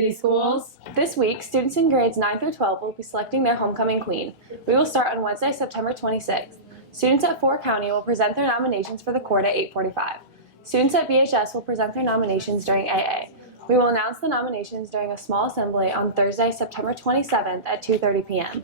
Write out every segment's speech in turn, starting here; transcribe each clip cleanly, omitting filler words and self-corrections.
City Schools. This week, students in grades 9 through 12 will be selecting their homecoming queen. We will start on Wednesday, September 26th. Students at 4 County will present their nominations for the court at 8:45. Students at BHS will present their nominations during AA. We will announce the nominations during a small assembly on Thursday, September 27th at 2:30 p.m.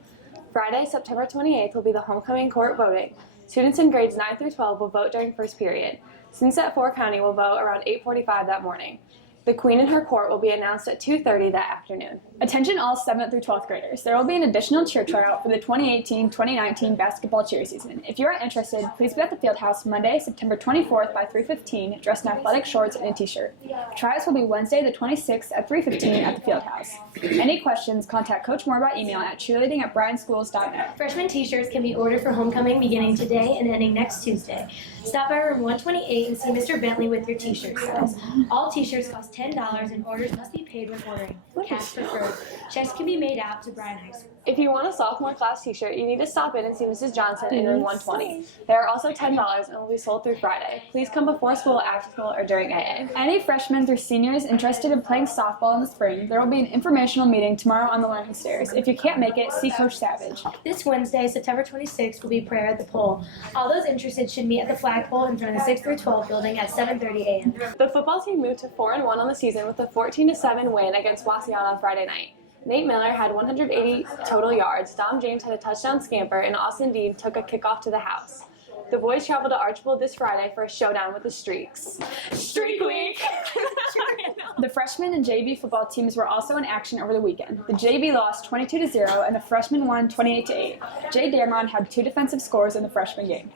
Friday, September 28th will be the homecoming court voting. Students in grades 9 through 12 will vote during first period. Students at 4 County will vote around 8:45 that morning. The queen and her court will be announced at 2:30 that afternoon. Attention all 7th through 12th graders. There will be an additional cheer tryout for the 2018-2019 basketball cheer season. If you are interested, please be at the field house Monday, September 24th by 3:15, dressed in athletic shorts and a t-shirt. Tryouts will be Wednesday the 26th at 3:15 at the field house. Any questions, contact Coach Moore by email at cheerleading@bryanschools.net. Freshman t-shirts can be ordered for homecoming beginning today and ending next Tuesday. Stop by room 128 and see Mr. Bentley with your t-shirt size. All t-shirts cost $10 and orders must be paid when ordering. Cash preferred. Checks can be made out to Bryan High School. If you want a sophomore class t-shirt, you need to stop in and see Mrs. Johnson in room 120. They are also $10 and will be sold through Friday. Please come before school, after school, or during AA. Any freshmen through seniors interested in playing softball in the spring, there will be an informational meeting tomorrow on the learning stairs. If you can't make it, see Coach Savage. This Wednesday, September 26th, will be prayer at the pole. All those interested should meet at the flagpole in front of the 6th through 12 building at 7:30 a.m. The football team moved to 4-1 on the season with a 14-7 win against Wauseon on Friday night. Nate Miller had 180 total yards, Dom James had a touchdown scamper, and Austin Dean took a kickoff to the house. The boys traveled to Archbold this Friday for a showdown with the Streaks. Streak Week! The freshman and JV football teams were also in action over the weekend. The JV lost 22-0 and the freshmen won 28-8. Jay Damron had 2 defensive scores in the freshman game.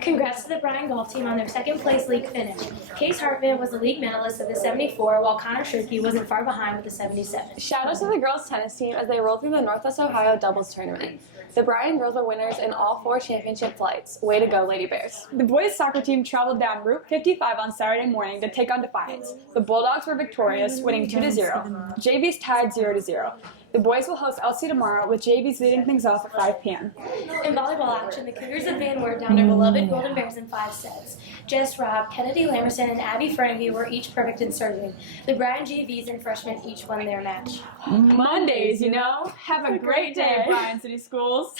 Congrats to the Bryan golf team on their second place league finish. Case Hartman was the league medalist with a 74, while Connor Shirkey wasn't far behind with a 77. Shout out to the girls tennis team as they rolled through the Northwest Ohio doubles tournament. The Bryan girls were winners in all 4 championship flights. Way to go, Lady Bears. The boys soccer team traveled down Route 55 on Saturday morning to take on Defiance. The Bulldogs were victorious, winning 2-0. JV's tied 0-0. The boys will host LC tomorrow, with JV's leading things off at 5 p.m. In volleyball action, the Cougars of Van Wert downed their beloved Golden Bears in 5 sets. Jess Robb, Kennedy Lamerson, and Abby Franke were each perfect in serving. The Bryan JVs and freshmen each won their match. Mondays, you know. Have a great day, Bryan City Schools.